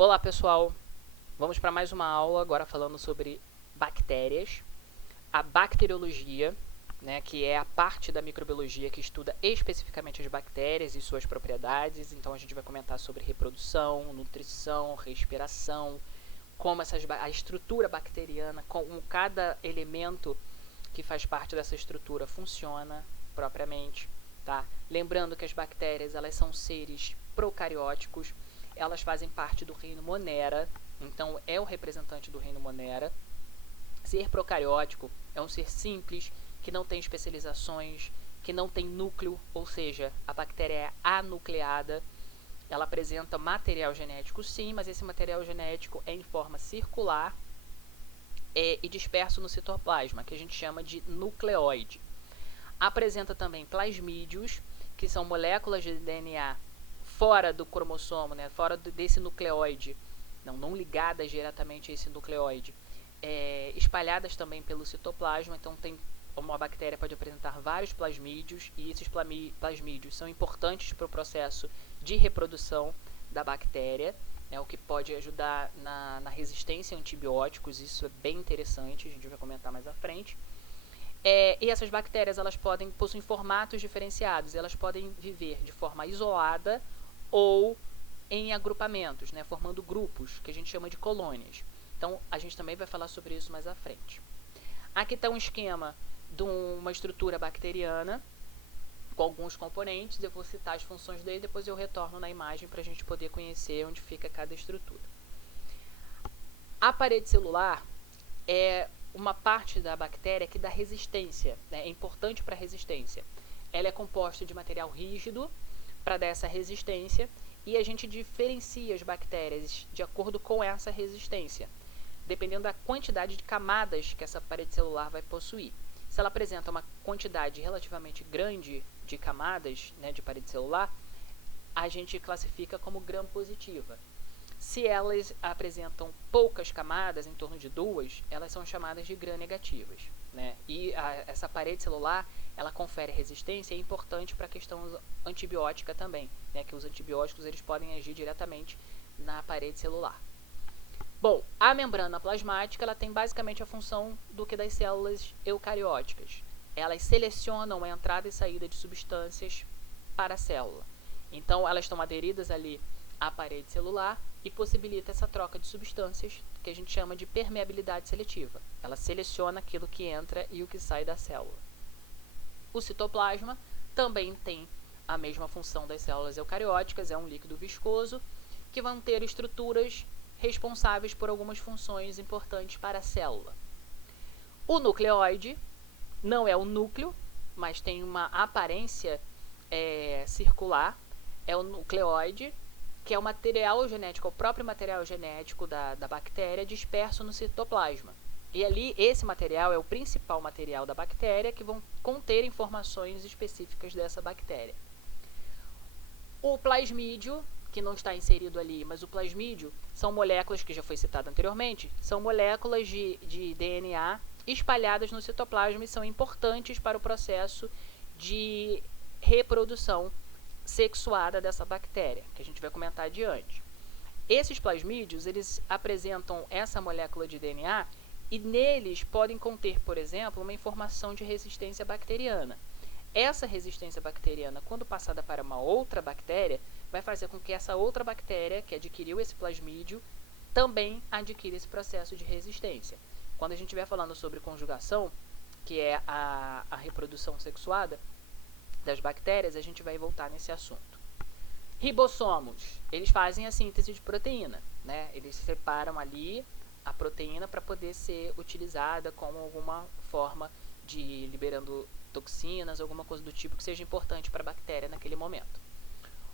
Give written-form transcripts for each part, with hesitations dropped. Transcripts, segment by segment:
Olá pessoal, vamos para mais uma aula agora falando sobre bactérias. A bacteriologia, né, que é a parte da microbiologia que estuda especificamente as bactérias e suas propriedades. Então a gente vai comentar sobre reprodução, nutrição, respiração, como a estrutura bacteriana, como cada elemento que faz parte dessa estrutura funciona propriamente. Tá? Lembrando que as bactérias elas são seres procarióticos, elas fazem parte do reino Monera, então é o representante do reino Monera. Ser procariótico é um ser simples, que não tem especializações, que não tem núcleo, ou seja, a bactéria é anucleada. Ela apresenta material genético sim, mas esse material genético é em forma circular e disperso no citoplasma, que a gente chama de nucleóide. Apresenta também plasmídios, que são moléculas de DNA fora do cromossomo, né, fora desse nucleóide, não ligadas diretamente a esse nucleóide, espalhadas também pelo citoplasma. Então uma bactéria pode apresentar vários plasmídios, e esses plasmídios são importantes para o processo de reprodução da bactéria, né, o que pode ajudar na resistência a antibióticos. Isso é bem interessante, a gente vai comentar mais à frente. E essas bactérias elas possuem formatos diferenciados, elas podem viver de forma isolada ou em agrupamentos, né, formando grupos, que a gente chama de colônias. Então, a gente também vai falar sobre isso mais à frente. Aqui está um esquema de uma estrutura bacteriana, com alguns componentes. Eu vou citar as funções dele, depois eu retorno na imagem para a gente poder conhecer onde fica cada estrutura. A parede celular é uma parte da bactéria que dá resistência, né? É importante para a resistência. Ela é composta de material rígido para dar essa resistência, e a gente diferencia as bactérias de acordo com essa resistência, dependendo da quantidade de camadas que essa parede celular vai possuir. Se ela apresenta uma quantidade relativamente grande de camadas, né, de parede celular, a gente classifica como gram-positiva. Se elas apresentam poucas camadas, em torno de 2, elas são chamadas de gram-negativas. Né? E essa parede celular, ela confere resistência, e é importante para a questão antibiótica também, né? Que os antibióticos eles podem agir diretamente na parede celular. Bom, a membrana plasmática ela tem basicamente a função do que das células eucarióticas. Elas selecionam a entrada e saída de substâncias para a célula. Então, elas estão aderidas ali à parede celular e possibilita essa troca de substâncias, que a gente chama de permeabilidade seletiva. Ela seleciona aquilo que entra e o que sai da célula. O citoplasma também tem a mesma função das células eucarióticas, é um líquido viscoso, que vão ter estruturas responsáveis por algumas funções importantes para a célula. O nucleóide não é o núcleo, mas tem uma aparência circular, é o nucleóide, que é o material genético, o próprio material genético da bactéria disperso no citoplasma. E ali, esse material é o principal material da bactéria, que vão conter informações específicas dessa bactéria. O plasmídio, que não está inserido ali, mas o plasmídio são moléculas, que já foi citado anteriormente, são moléculas de DNA espalhadas no citoplasma e são importantes para o processo de reprodução sexuada dessa bactéria, que a gente vai comentar adiante. Esses plasmídios, eles apresentam essa molécula de DNA e neles podem conter, por exemplo, uma informação de resistência bacteriana. Essa resistência bacteriana, quando passada para uma outra bactéria, vai fazer com que essa outra bactéria, que adquiriu esse plasmídio, também adquira esse processo de resistência. Quando a gente estiver falando sobre conjugação, que é a reprodução sexuada das bactérias, a gente vai voltar nesse assunto. Ribossomos, eles fazem a síntese de proteína, né? Eles separam ali a proteína para poder ser utilizada como alguma forma de liberando toxinas, alguma coisa do tipo que seja importante para a bactéria naquele momento.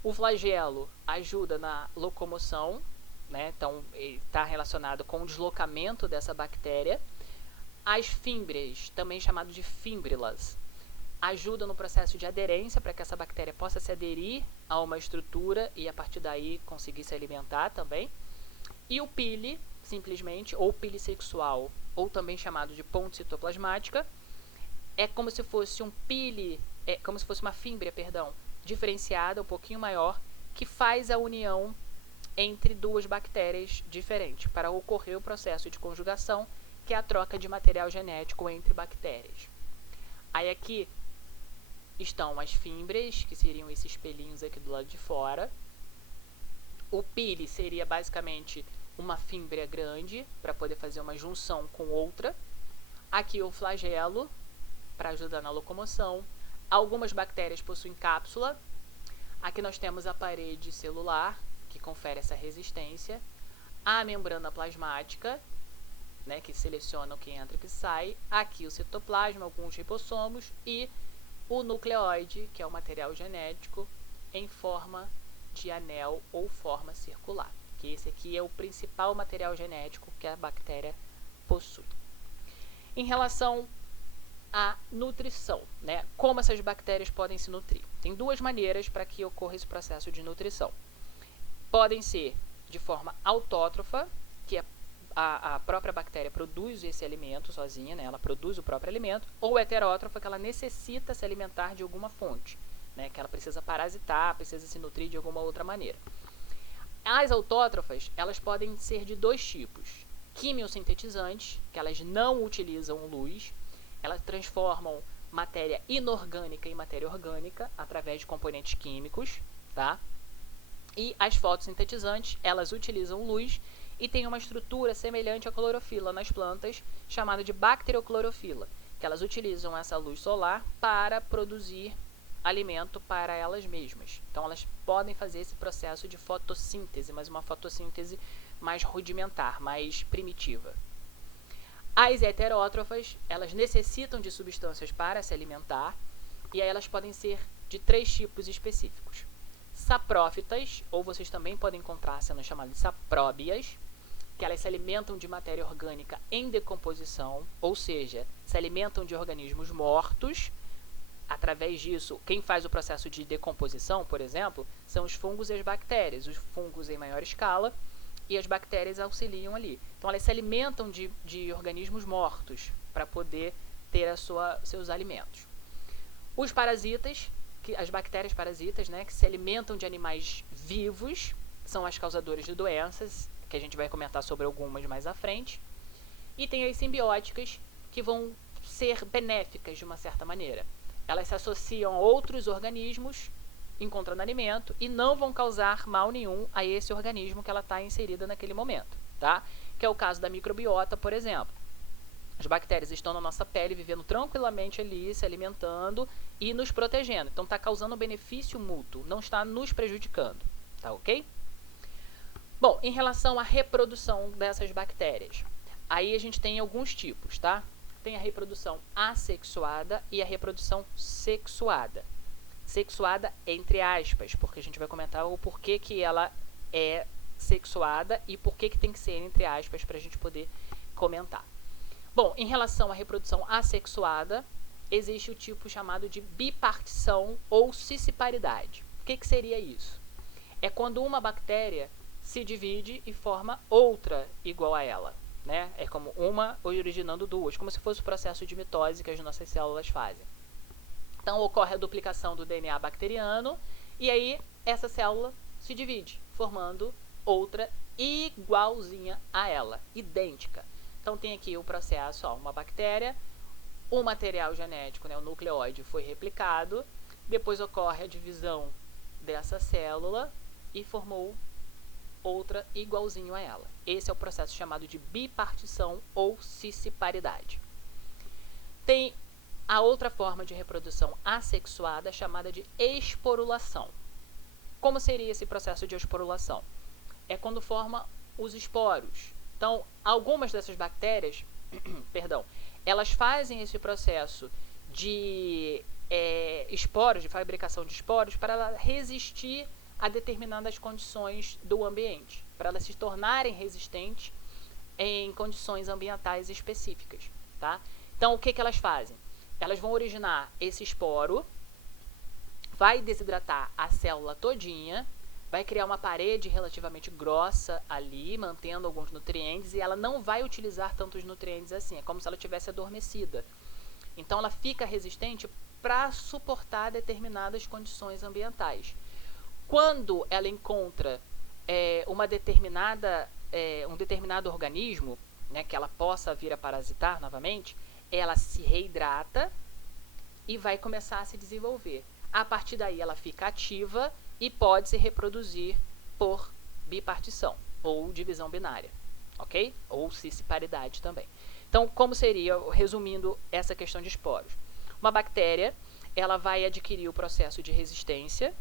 O flagelo ajuda na locomoção, né? Então está relacionado com o deslocamento dessa bactéria. As fímbrias, também chamado de fímbrilas, ajudam no processo de aderência para que essa bactéria possa se aderir a uma estrutura e a partir daí conseguir se alimentar também. E o pili, simplesmente, ou pili sexual, ou também chamado de ponte citoplasmática, é como se fosse um pili, como se fosse uma fímbria, diferenciada, um pouquinho maior, que faz a união entre duas bactérias diferentes, para ocorrer o processo de conjugação, que é a troca de material genético entre bactérias. Aí aqui estão as fímbrias, que seriam esses espelhinhos aqui do lado de fora. O pili seria basicamente uma fímbria grande, para poder fazer uma junção com outra. Aqui o flagelo, para ajudar na locomoção. Algumas bactérias possuem cápsula. Aqui nós temos a parede celular, que confere essa resistência. A membrana plasmática, né, que seleciona o que entra e o que sai. Aqui o citoplasma, alguns ribossomos. E o nucleóide, que é o material genético em forma de anel ou forma circular. Que esse aqui é o principal material genético que a bactéria possui. Em relação à nutrição, né? Como essas bactérias podem se nutrir? Tem duas maneiras para que ocorra esse processo de nutrição. Podem ser de forma autótrofa, que a própria bactéria produz esse alimento sozinha, né? Ela produz o próprio alimento, ou heterótrofa, que ela necessita se alimentar de alguma fonte, né? Que ela precisa parasitar, precisa se nutrir de alguma outra maneira. As autótrofas, elas podem ser de dois tipos. Quimiosintetizantes, que elas não utilizam luz, elas transformam matéria inorgânica em matéria orgânica através de componentes químicos, tá? E as fotossintetizantes, elas utilizam luz e têm uma estrutura semelhante à clorofila nas plantas, chamada de bacterioclorofila, que elas utilizam essa luz solar para produzir alimento para elas mesmas. Então, elas podem fazer esse processo de fotossíntese, mas uma fotossíntese mais rudimentar, mais primitiva. As heterótrofas, elas necessitam de substâncias para se alimentar, e aí elas podem ser de três tipos específicos. Saprófitas, ou vocês também podem encontrar sendo chamadas de sapróbias, que elas se alimentam de matéria orgânica em decomposição, ou seja, se alimentam de organismos mortos. Através disso, quem faz o processo de decomposição, por exemplo, são os fungos e as bactérias. Os fungos em maior escala e as bactérias auxiliam ali. Então, elas se alimentam de organismos mortos para poder ter seus alimentos. Os parasitas, as bactérias parasitas, né, que se alimentam de animais vivos, são as causadoras de doenças, que a gente vai comentar sobre algumas mais à frente. E tem as simbióticas, que vão ser benéficas de uma certa maneira. Elas se associam a outros organismos, encontrando alimento, e não vão causar mal nenhum a esse organismo que ela está inserida naquele momento, tá? Que é o caso da microbiota, por exemplo. As bactérias estão na nossa pele, vivendo tranquilamente ali, se alimentando e nos protegendo. Então, está causando um benefício mútuo, não está nos prejudicando, tá ok? Bom, em relação à reprodução dessas bactérias, aí a gente tem alguns tipos, tá? Tem a reprodução assexuada e a reprodução sexuada. Sexuada entre aspas, porque a gente vai comentar o porquê que ela é sexuada e porquê que tem que ser entre aspas para a gente poder comentar. Bom, em relação à reprodução assexuada, existe o tipo chamado de bipartição ou cisparidade. O que seria isso? É quando uma bactéria se divide e forma outra igual a ela, né? É como uma originando duas, como se fosse o processo de mitose que as nossas células fazem. Então, ocorre a duplicação do DNA bacteriano e aí essa célula se divide, formando outra igualzinha a ela, idêntica. Então, tem aqui o processo, ó, uma bactéria, o material genético, né, o nucleóide, foi replicado, depois ocorre a divisão dessa célula e formou outra igualzinho a ela. Esse é o processo chamado de bipartição ou cisparidade. Tem a outra forma de reprodução assexuada chamada de esporulação. Como seria esse processo de esporulação? É quando forma os esporos. Então, algumas dessas bactérias, perdão, elas fazem esse processo de esporos, de fabricação de esporos, para ela resistir a determinadas condições do ambiente, para elas se tornarem resistentes em condições ambientais específicas, tá? Então, o que elas fazem? Elas vão originar esse esporo, vai desidratar a célula todinha, vai criar uma parede relativamente grossa ali, mantendo alguns nutrientes, e ela não vai utilizar tantos nutrientes assim, é como se ela tivesse adormecida. Então, ela fica resistente para suportar determinadas condições ambientais. Quando ela encontra um determinado organismo, né, que ela possa vir a parasitar novamente, ela se reidrata e vai começar a se desenvolver. A partir daí ela fica ativa e pode se reproduzir por bipartição ou divisão binária, ok? Ou cisparidade também. Então, como seria, resumindo essa questão de esporos? Uma bactéria, ela vai adquirir o processo de resistência,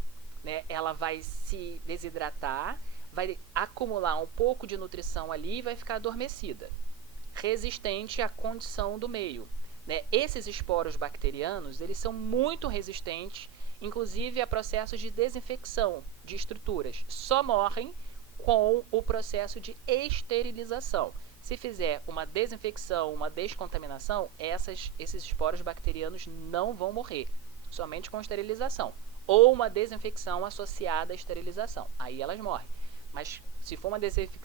né? Ela vai se desidratar, vai acumular um pouco de nutrição ali e vai ficar adormecida, resistente à condição do meio. Né? Esses esporos bacterianos, eles são muito resistentes, inclusive a processos de desinfecção de estruturas. Só morrem com o processo de esterilização. Se fizer uma desinfecção, uma descontaminação, esses esporos bacterianos não vão morrer, somente com esterilização. Ou uma desinfecção associada à esterilização. Aí elas morrem. Mas se for uma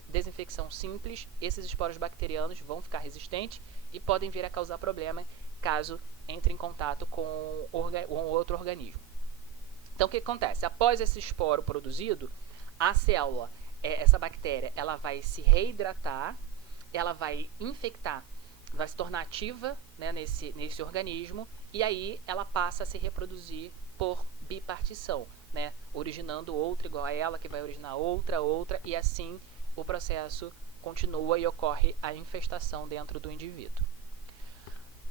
desinfecção simples, esses esporos bacterianos vão ficar resistentes e podem vir a causar problema caso entre em contato com outro organismo. Então, o que acontece? Após esse esporo produzido, a célula, essa bactéria, ela vai se reidratar, ela vai infectar, vai se tornar ativa, né, nesse organismo, e aí ela passa a se reproduzir por bipartição, né, originando outra igual a ela, que vai originar outra, e assim o processo continua e ocorre a infestação dentro do indivíduo.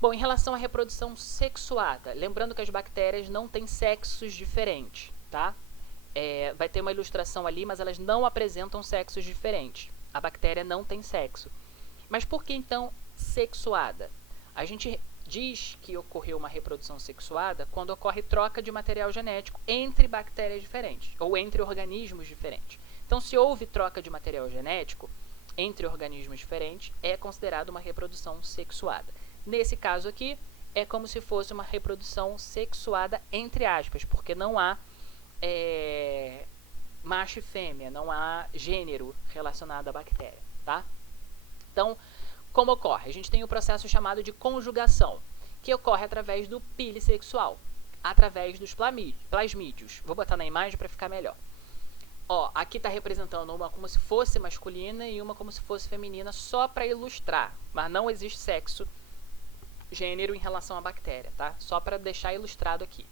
Bom, em relação à reprodução sexuada, lembrando que as bactérias não têm sexos diferentes, tá? Vai ter uma ilustração ali, mas elas não apresentam sexos diferentes. A bactéria não tem sexo. Mas por que então sexuada? A gente diz que ocorreu uma reprodução sexuada quando ocorre troca de material genético entre bactérias diferentes, ou entre organismos diferentes. Então, se houve troca de material genético entre organismos diferentes, é considerado uma reprodução sexuada. Nesse caso aqui, é como se fosse uma reprodução sexuada entre aspas, porque não há macho e fêmea, não há gênero relacionado à bactéria, tá? Então, como ocorre? A gente tem o processo chamado de conjugação, que ocorre através do pile sexual, através dos plasmídios. Vou botar na imagem para ficar melhor. Ó, aqui está representando uma como se fosse masculina e uma como se fosse feminina, só para ilustrar, mas não existe sexo, gênero em relação à bactéria, tá? Só para deixar ilustrado aqui.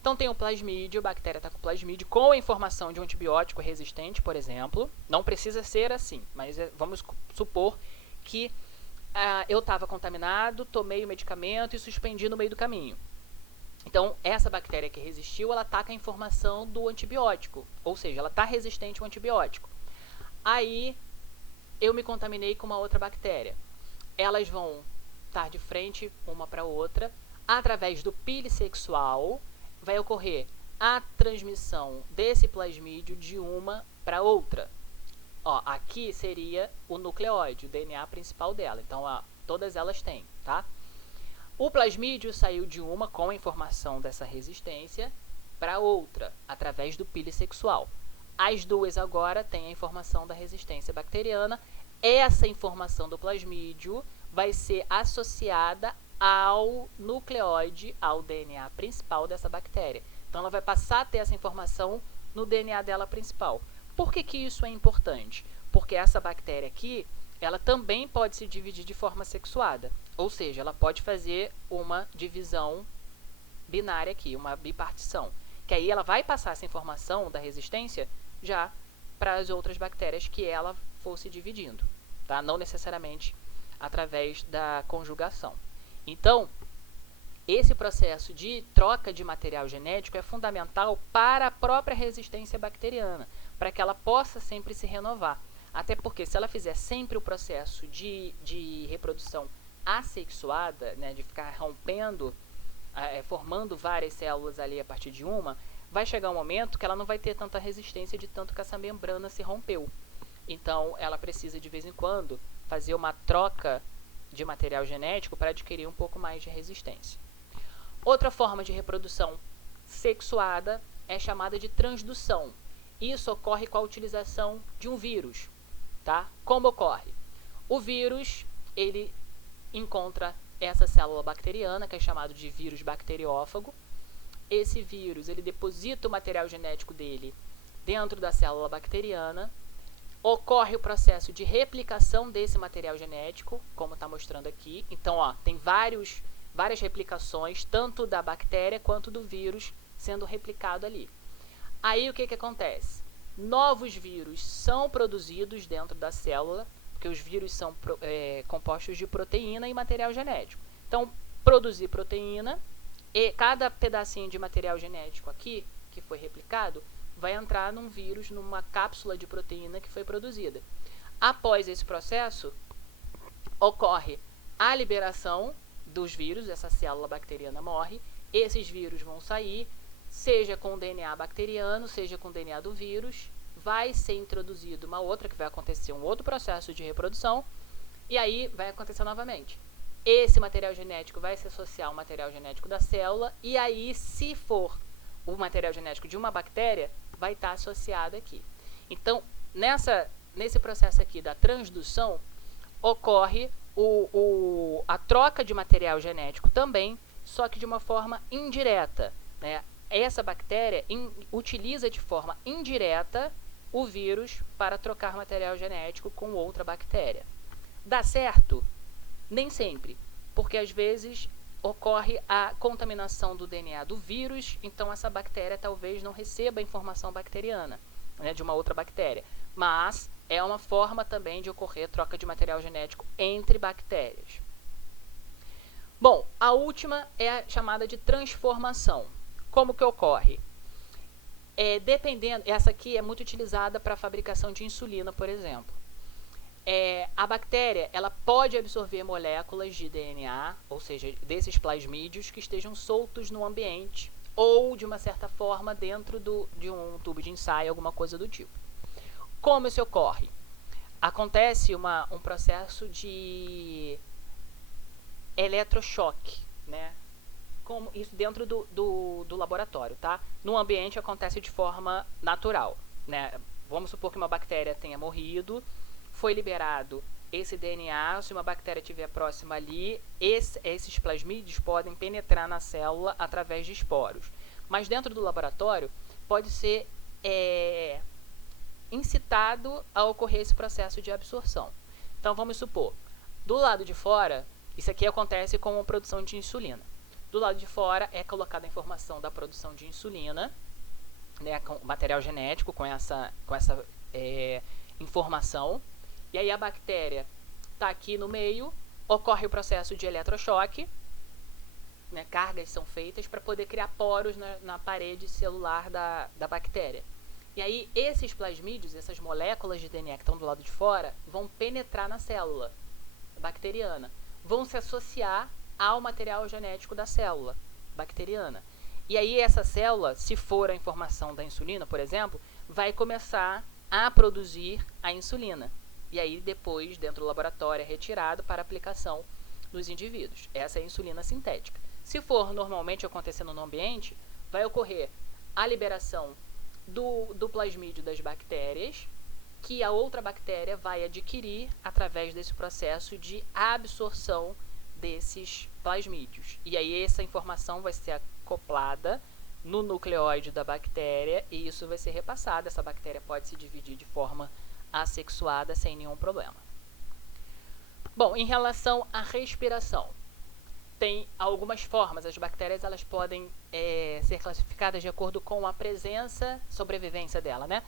Então tem o plasmídio, a bactéria está com o plasmídio com a informação de um antibiótico resistente, por exemplo. Não precisa ser assim, mas vamos supor que eu estava contaminado, tomei o medicamento e suspendi no meio do caminho. Então, essa bactéria que resistiu, ela está com a informação do antibiótico, ou seja, ela está resistente ao antibiótico. Aí, eu me contaminei com uma outra bactéria. Elas vão estar de frente uma para outra, através do pile sexual, vai ocorrer a transmissão desse plasmídio de uma para outra. Ó, aqui seria o nucleóide, o DNA principal dela. Então, ó, todas elas têm, tá? O plasmídio saiu de uma com a informação dessa resistência para outra, através do pile sexual. As duas agora têm a informação da resistência bacteriana. Essa informação do plasmídio vai ser associada ao nucleóide, ao DNA principal dessa bactéria. Então, ela vai passar a ter essa informação no DNA dela principal. Por que isso é importante? Porque essa bactéria aqui, ela também pode se dividir de forma sexuada. Ou seja, ela pode fazer uma divisão binária aqui, uma bipartição. Que aí ela vai passar essa informação da resistência já para as outras bactérias que ela fosse dividindo. Tá? Não necessariamente através da conjugação. Então, esse processo de troca de material genético é fundamental para a própria resistência bacteriana, para que ela possa sempre se renovar. Até porque se ela fizer sempre o processo de reprodução assexuada, né, de ficar rompendo, formando várias células ali a partir de uma, vai chegar um momento que ela não vai ter tanta resistência de tanto que essa membrana se rompeu. Então, ela precisa de vez em quando fazer uma troca de material genético para adquirir um pouco mais de resistência. Outra forma de reprodução sexuada é chamada de transdução. Isso ocorre com a utilização de um vírus, tá? Como ocorre? O vírus, ele encontra essa célula bacteriana, que é chamado de vírus bacteriófago. Esse vírus, ele deposita o material genético dele dentro da célula bacteriana ocorre o processo de replicação desse material genético, como está mostrando aqui. Então, ó, tem várias replicações, tanto da bactéria quanto do vírus sendo replicado ali. Aí o que acontece? Novos vírus são produzidos dentro da célula, porque os vírus são compostos de proteína e material genético. Então, produzir proteína e cada pedacinho de material genético aqui, que foi replicado, vai entrar num vírus, numa cápsula de proteína que foi produzida. Após esse processo, ocorre a liberação dos vírus, essa célula bacteriana morre, esses vírus vão sair, seja com DNA bacteriano, seja com DNA do vírus, vai ser introduzido uma outra, que vai acontecer um outro processo de reprodução, e aí vai acontecer novamente. Esse material genético vai se associar ao material genético da célula, e aí, se for o material genético de uma bactéria, vai estar associado aqui. Então, nesse processo aqui da transdução, ocorre a troca de material genético também, só que de uma forma indireta, né? Essa bactéria utiliza de forma indireta o vírus para trocar material genético com outra bactéria. Dá certo? Nem sempre, porque às vezes ocorre a contaminação do DNA do vírus, então essa bactéria talvez não receba a informação bacteriana, né, de uma outra bactéria. Mas é uma forma também de ocorrer troca de material genético entre bactérias. Bom, a última é a chamada de transformação. Como que ocorre? Essa aqui é muito utilizada para a fabricação de insulina, por exemplo. A bactéria ela pode absorver moléculas de DNA, ou seja, desses plasmídios que estejam soltos no ambiente ou, de uma certa forma, dentro de um tubo de ensaio, alguma coisa do tipo. Como isso ocorre? Acontece um processo de eletrochoque, né? Como isso dentro do laboratório, tá? No ambiente acontece de forma natural, né? Vamos supor que uma bactéria tenha morrido, foi liberado esse DNA, se uma bactéria estiver próxima ali, esses plasmídios podem penetrar na célula através de esporos. Mas dentro do laboratório pode ser incitado a ocorrer esse processo de absorção. Então vamos supor, do lado de fora, isso aqui acontece com a produção de insulina. Do lado de fora é colocada a informação da produção de insulina, né, com material genético, com essa informação. E aí a bactéria está aqui no meio, ocorre o processo de eletrochoque, né, cargas são feitas para poder criar poros na parede celular da bactéria. E aí esses plasmídios, essas moléculas de DNA que estão do lado de fora, vão penetrar na célula bacteriana, vão se associar ao material genético da célula bacteriana. E aí essa célula, se for a informação da insulina, por exemplo, vai começar a produzir a insulina. E aí depois, dentro do laboratório, é retirado para aplicação nos indivíduos. Essa é a insulina sintética. Se for normalmente acontecendo no ambiente, vai ocorrer a liberação do plasmídio das bactérias, que a outra bactéria vai adquirir através desse processo de absorção desses plasmídios. E aí essa informação vai ser acoplada no nucleóide da bactéria e isso vai ser repassado. Essa bactéria pode se dividir de forma assexuada sem nenhum problema. Bom, em relação à respiração, tem algumas formas. As bactérias elas podem ser classificadas de acordo com a presença, sobrevivência dela, né?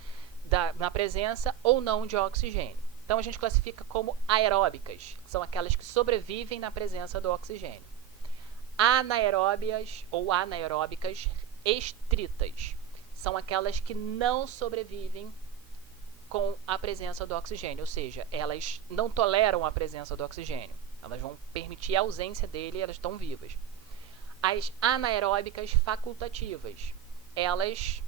Na presença ou não de oxigênio. Então a gente classifica como aeróbicas, são aquelas que sobrevivem na presença do oxigênio. Anaeróbias ou anaeróbicas estritas, são aquelas que não sobrevivem com a presença do oxigênio, ou seja, elas não toleram a presença do oxigênio, elas vão permitir a ausência dele e elas estão vivas. As anaeróbicas facultativas, elas,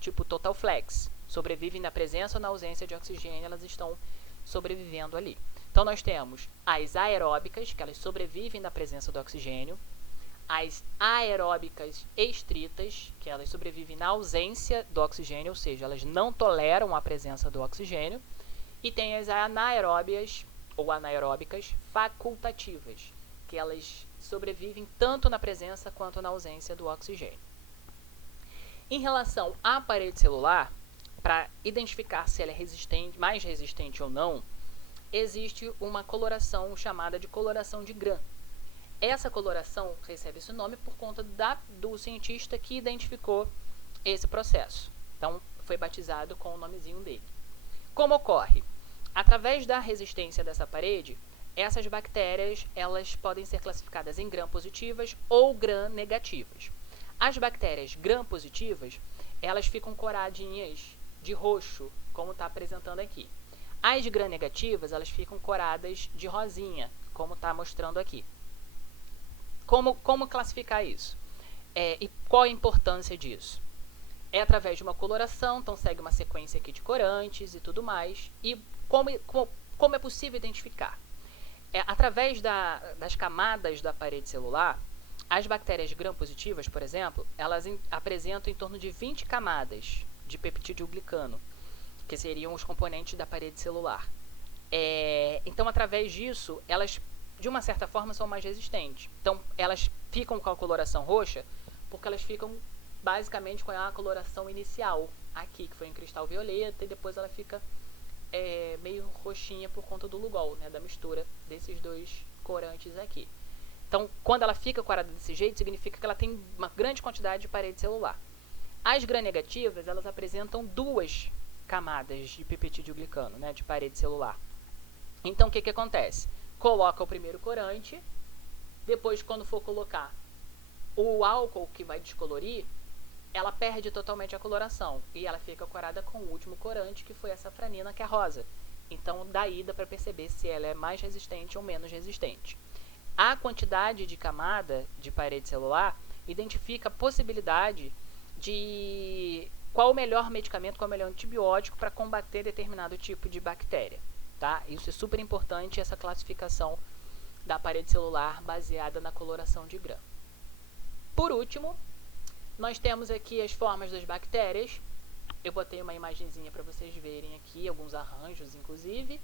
tipo total flex, sobrevivem na presença ou na ausência de oxigênio, elas estão sobrevivendo ali. Então nós temos as aeróbicas, que elas sobrevivem na presença do oxigênio, as aeróbicas estritas, que elas sobrevivem na ausência do oxigênio, ou seja, elas não toleram a presença do oxigênio, e tem as anaeróbias ou anaeróbicas facultativas, que elas sobrevivem tanto na presença quanto na ausência do oxigênio. Em relação à parede celular, para identificar se ela é resistente, mais resistente ou não, existe uma coloração chamada de coloração de Gram. Essa coloração recebe esse nome por conta do cientista que identificou esse processo. Então, foi batizado com o nomezinho dele. Como ocorre? Através da resistência dessa parede, essas bactérias elas podem ser classificadas em gram-positivas ou gram-negativas. As bactérias gram-positivas, elas ficam coradinhas de roxo, como está apresentando aqui. As gram-negativas, elas ficam coradas de rosinha, como está mostrando aqui. Como classificar isso? E qual a importância disso? É através de uma coloração, então segue uma sequência aqui de corantes e tudo mais. E como é possível identificar? Através das camadas da parede celular, as bactérias gram-positivas, por exemplo, elas apresentam em torno de 20 camadas de peptidoglicano, que seriam os componentes da parede celular. Então, através disso, elas, de uma certa forma, são mais resistentes. Então, elas ficam com a coloração roxa, porque elas ficam basicamente com a coloração inicial aqui, que foi em cristal violeta, e depois ela fica meio roxinha por conta do Lugol, né, da mistura desses dois corantes aqui. Então, quando ela fica corada desse jeito, significa que ela tem uma grande quantidade de parede celular. As gram-negativas, elas apresentam 2 camadas de peptidoglicano, né, de parede celular. Então, o que acontece? Coloca o primeiro corante, depois, quando for colocar o álcool que vai descolorir, ela perde totalmente a coloração e ela fica corada com o último corante, que foi a safranina, que é rosa. Então, daí dá para perceber se ela é mais resistente ou menos resistente. A quantidade de camada de parede celular identifica a possibilidade de qual o melhor medicamento, qual o melhor antibiótico para combater determinado tipo de bactéria. Tá? Isso é super importante, essa classificação da parede celular baseada na coloração de Gram. Por último, nós temos aqui as formas das bactérias. Eu botei uma imagenzinha para vocês verem aqui, alguns arranjos, inclusive.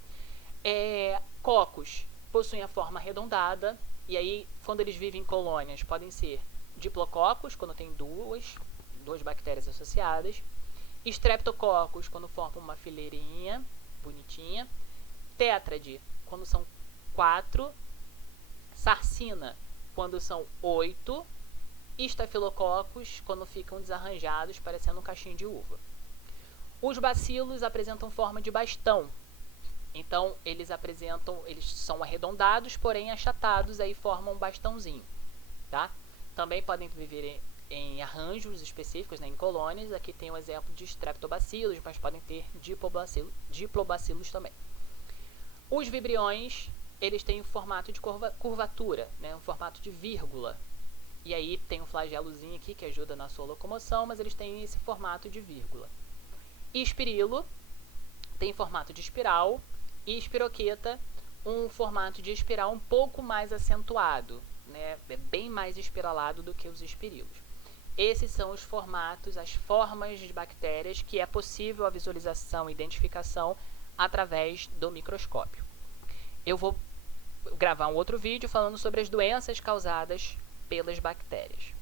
Cocos possuem a forma arredondada, e aí, quando eles vivem em colônias, podem ser diplococos, quando tem duas bactérias associadas. Streptococcus, quando formam uma fileirinha bonitinha. Tétrade, quando são 4. Sarcina, quando são 8. Estafilococcus, quando ficam desarranjados, parecendo um cachinho de uva. Os bacilos apresentam forma de bastão. Então, eles são arredondados, porém achatados, aí formam um bastãozinho. Tá? Também podem viver em arranjos específicos, né, em colônias. Aqui tem um exemplo de streptobacilos, mas podem ter diplobacilos também. Os vibriões, eles têm um formato de curvatura, né, um formato de vírgula. E aí tem um flagelozinho aqui que ajuda na sua locomoção, mas eles têm esse formato de vírgula. Espirilo tem formato de espiral e espiroqueta um formato de espiral um pouco mais acentuado, né? É bem mais espiralado do que os espirilos. Esses são os formatos, as formas de bactérias que é possível a visualização e identificação através do microscópio. Eu vou gravar um outro vídeo falando sobre as doenças causadas pelas bactérias.